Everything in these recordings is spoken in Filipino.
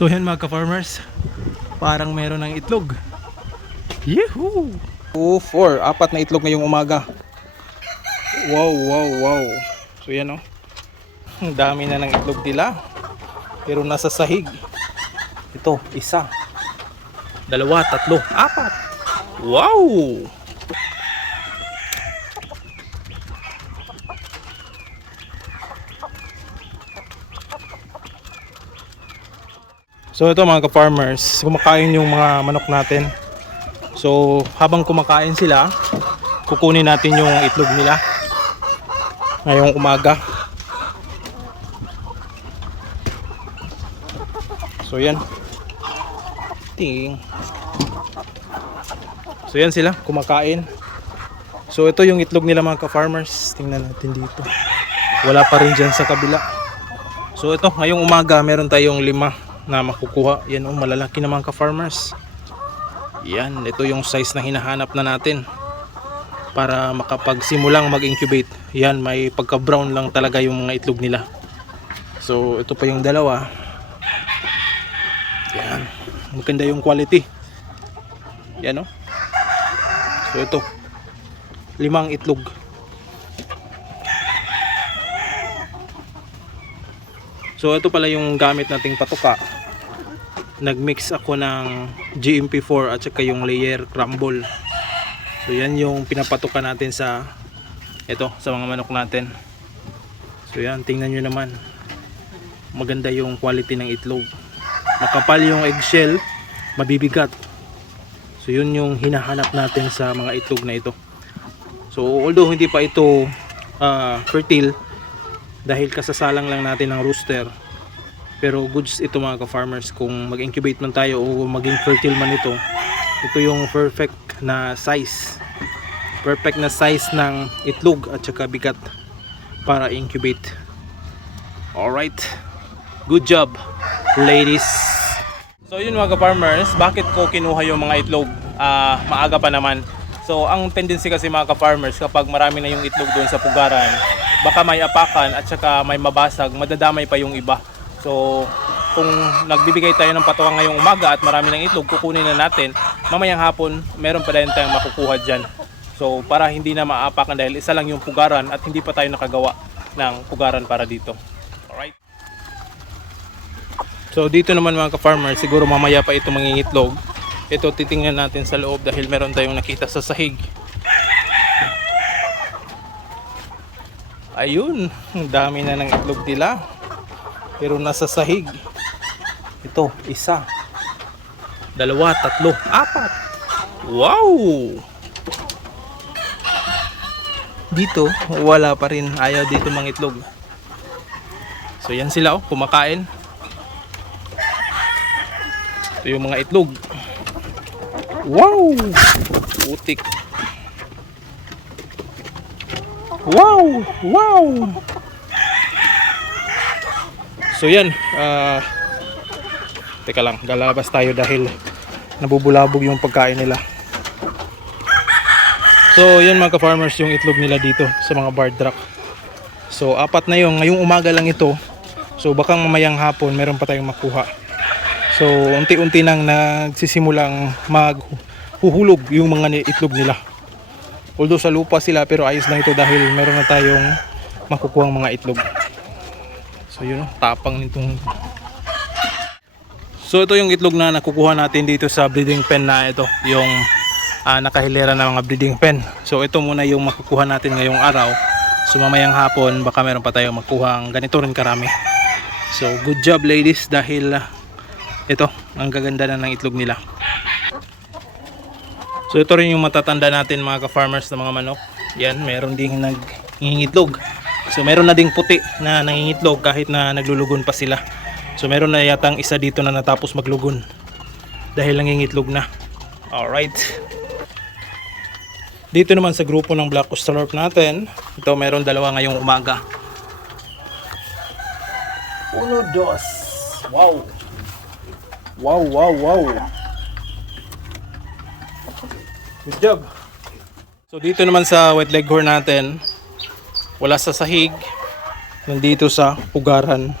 So yan mga ka-farmers, parang meron ng itlog. Yehoo! 2, 4, apat na itlog ngayong umaga. Wow, wow, wow. So yan oh. Ang dami na ng itlog nila. Pero nasa sahig. Ito, isa. Dalawa, tatlo, apat. Wow! So ito mga ka-farmers, kumakain yung mga manok natin. So habang kumakain sila, kukunin natin yung itlog nila ngayong umaga. So yan. Ting. So yan sila, kumakain. So ito yung itlog nila mga ka-farmers. Tingnan natin dito. Wala pa rin dyan sa kabila. So ito, ngayong umaga meron tayong lima na makukuha. Yan oh, malalaki naman ka-farmers. Yan, ito yung size na hinahanap na natin para makapagsimulang mag-incubate. Yan, may pagka-brown lang talaga yung mga itlog nila. So ito pa yung dalawa. Yan, maganda yung quality. Yan oh. So ito, limang itlog. So ito pala yung gamit nating patuka. Nagmix ako ng GMP4 at saka yung layer crumble. So yan yung pinapatuka natin sa ito sa mga manok natin. So yan tingnan nyo naman. Maganda yung quality ng itlog. Makapal yung eggshell, mabibigat. So yun yung hinahanap natin sa mga itlog na ito. So although hindi pa ito ah, fertile, dahil kasasalang lang natin ng rooster. Pero goods ito mga ka-farmers. Kung mag-incubate man tayo o maging fertile man ito ito yung perfect na size. Perfect na size ng itlog at saka bigat para incubate. Alright. Good job ladies. So yun mga ka-farmers bakit ko kinuha yung mga itlog? Ah, maaga pa naman. So ang tendency kasi mga ka-farmers kapag marami na yung itlog doon sa pugaran, baka may apakan at saka may mabasag, madadamay pa yung iba. So kung nagbibigay tayo ng patuka ngayong umaga at marami ng itlog, kukunin na natin. Mamayang hapon, meron pa rin tayong makukuha dyan. So para hindi na maapakan dahil isa lang yung pugaran at hindi pa tayo nakagawa ng pugaran para dito. Alright. So dito naman mga ka-farmers, siguro mamaya pa ito mangingitlog. Ito titingnan natin sa loob dahil meron tayong nakita sa sahig. Ayun, ang dami na ng itlog nila. Pero nasa sahig. Ito, isa. Dalawa, tatlo, apat. Wow! Dito, wala pa rin. Ayaw dito mangitlog. So yan sila oh, kumakain. Ito yung mga itlog. Wow! Putik. Wow! Wow! So yan, ah Teka lang, galabas tayo dahil nabubulabog yung pagkain nila. So yan mga ka-farmers yung itlog nila dito sa mga bar truck. So apat na yung, ngayong umaga lang ito. So baka mamayang hapon meron pa tayong makuha. So unti-unti nang nagsisimulang maghuhulog yung mga itlog nila. Although sa lupa sila pero ayos lang ito dahil meron na tayong makukuha mga itlog. So yun, tapang nitong So ito yung itlog na nakukuha natin dito sa breeding pen na ito, yung ah, nakahilera na mga breeding pen. So ito muna yung makukuha natin ngayong araw. So mamayang hapon baka meron pa tayong makuha ganito rin karami. So good job ladies dahil ah, ito, ang gaganda na ng itlog nila. So ito rin yung matatanda natin mga ka-farmers na mga manok. Yan, meron ding nangingitlog. So meron na ding puti na nangingitlog kahit na naglulugon pa sila. So meron na yatang isa dito na natapos maglugon dahil nangingitlog na. Alright. Dito naman sa grupo ng Black Australorp natin, ito meron dalawa ngayong umaga. Uno, dos. Wow. Wow, wow, wow. Good job. So dito naman sa wet leghorn natin, wala sa sahig, nandito sa pugaran.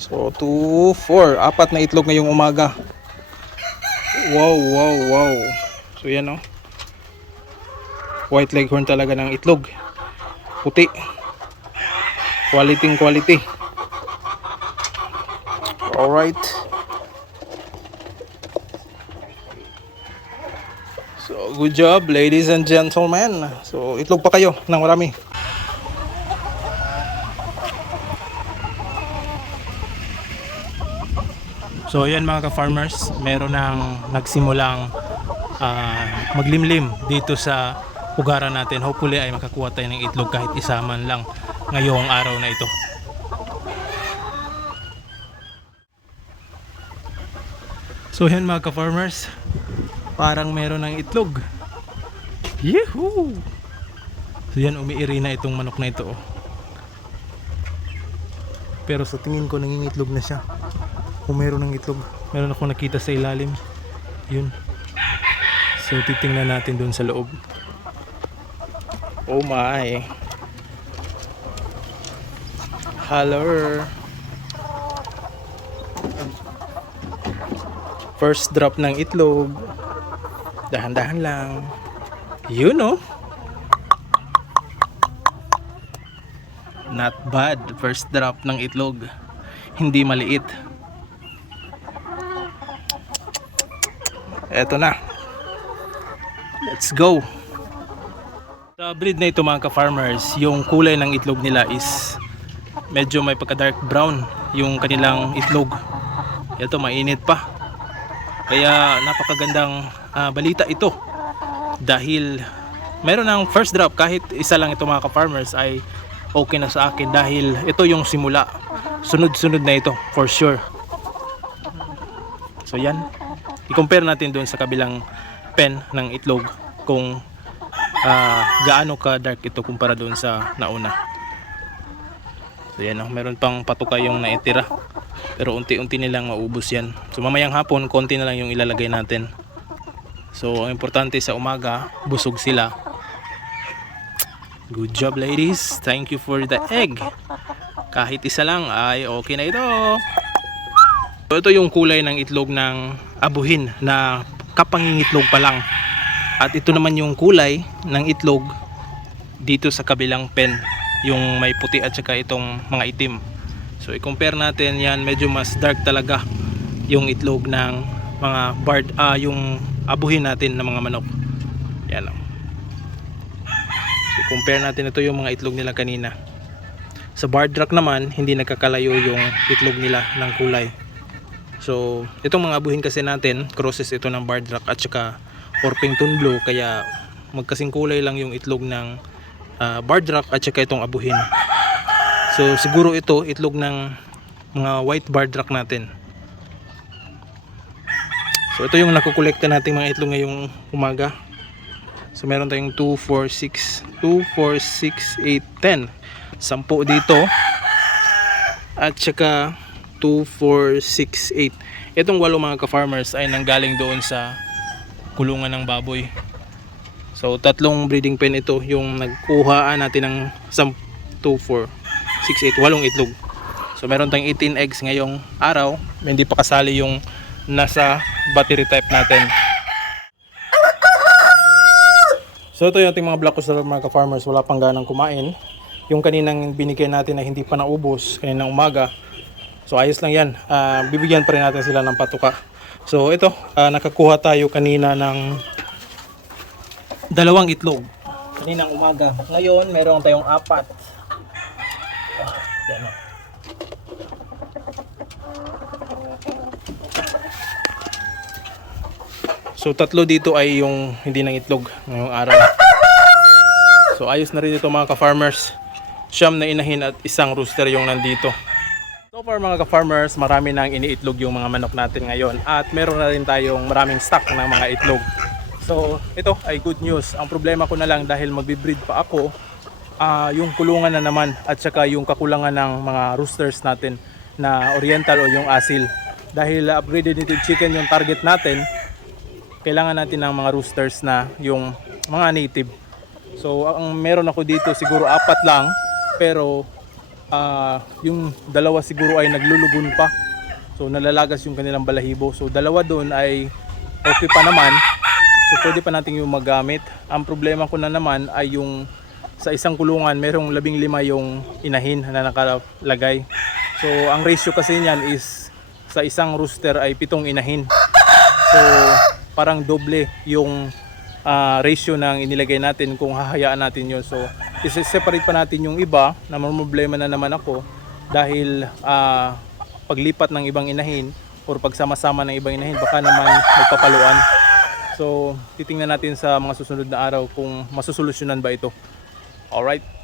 So 2, 4. Apat na itlog ngayong umaga. Wow, wow, wow. So yan oh. White leghorn talaga ng itlog. Puti. Quality quality. Alright. So, good job, ladies and gentlemen. So, itlog pa kayo ng marami. So, ayan mga ka-farmers, meron ng nagsimulang ah, maglimlim dito sa ugaran natin. Hopefully ay makakuha tayo ng itlog kahit isa man lang ngayong araw na ito. So, ayan mga ka-farmers, parang meron ng itlog. Yehoo! So yan, umiiri na itong manok na ito. oh. Pero sa tingin ko, nangingitlog na siya. Kung meron ng itlog, meron akong nakita sa ilalim. Yun. So titingnan natin doon sa loob. Oh my. Hello. First drop ng itlog. Dahan-dahan lang. Yun oh. Not bad. First drop ng itlog. Hindi maliit. Eto na. Let's go. Sa breed na ito mga ka-farmers, yung kulay ng itlog nila is medyo may pagka dark brown yung kanilang itlog. Ito mainit pa. Kaya napakagandang ah, balita ito. Dahil meron ng first drop kahit isa lang ito mga ka-farmers ay okay na sa akin dahil ito yung simula. Sunod-sunod na ito for sure. So yan. I-compare natin doon sa kabilang pen ng itlog kung ah, gaano ka dark ito kumpara doon sa nauna. So yan, oh, meron pang patuka yung naitira. Pero unti-unti nilang maubos yan. So mamayang hapon, konti na lang yung ilalagay natin. So ang importante sa umaga, busog sila. Good job ladies. Thank you for the egg. Kahit isa lang ay okay na ito. Ito yung kulay ng itlog ng abuhin na kapangingitlog pa lang. At ito naman yung kulay ng itlog dito sa kabilang pen. Yung may puti at saka itong mga itim. So i-compare natin yan, medyo mas dark talaga yung itlog ng mga barred, ah, yung abuhin natin ng mga manok. Yan lang. So compare natin ito yung mga itlog nila kanina. Sa barred rock naman, hindi nagkakalayo yung itlog nila ng kulay. So, itong mga abuhin kasi natin, crosses ito ng barred rock at saka Orpington Blue kaya magkasing kulay lang yung itlog ng ah, barred rock at saka itong abuhin. So siguro ito itlog ng mga white barred rock natin. So ito yung nakukolekta nating mga itlog ngayong umaga. So meron tayong 2, 4, 6, 2, 4, 6, 8, 10. Sampo dito. At saka 2, 4, 6, 8. Itong walo mga ka-farmers ay nanggaling doon sa kulungan ng baboy. So tatlong breeding pen ito yung nagkuhaan natin ng 10, 2, 4, 6, 8, walong itlog. So meron tayong 18 eggs ngayong araw. Hindi pa kasali yung nasa battery type natin. So ito yung ating mga black rooster mga ka-farmers. Wala pang ganang kumain. Yung kaninang binigay natin na hindi pa naubos kaninang umaga. So ayos lang yan. Ah, bibigyan pa rin natin sila ng patuka. So ito, ah, nakakuha tayo kanina ng dalawang itlog. Kaninang umaga. Ngayon, meron tayong apat. Ah, yan o. So tatlo dito ay yung hindi nang itlog ngayong araw. So ayos na rin ito mga ka-farmers. Siyam na inahin at isang rooster yung nandito. So far mga ka-farmers, marami nang iniitlog yung mga manok natin ngayon at meron na rin tayong maraming stock ng mga itlog. So ito ay good news. Ang problema ko na lang dahil magbe-breed pa ako, ah, yung kulungan na naman at saka yung kakulangan ng mga roosters natin na oriental o yung asil. Dahil uh, upgraded native chicken yung target natin, kailangan natin ng mga roosters na yung mga native. So ang meron ako dito siguro apat lang pero ah, yung dalawa siguro ay naglulugon pa. So nalalagas yung kanilang balahibo. So dalawa doon ay okay pa naman. So pwede pa natin yung magamit. Ang problema ko na naman ay yung sa isang kulungan merong labing lima yung inahin na nakalagay. So ang ratio kasi niyan is sa isang rooster ay pitong inahin. So parang doble yung ah, ratio ng inilagay natin kung hahayaan natin yun. So isi-separate pa natin yung iba na problema na naman ako dahil ah, paglipat ng ibang inahin or pagsama-sama ng ibang inahin baka naman magpapaluan. So titingnan natin sa mga susunod na araw kung masusolusyonan ba ito. Alright.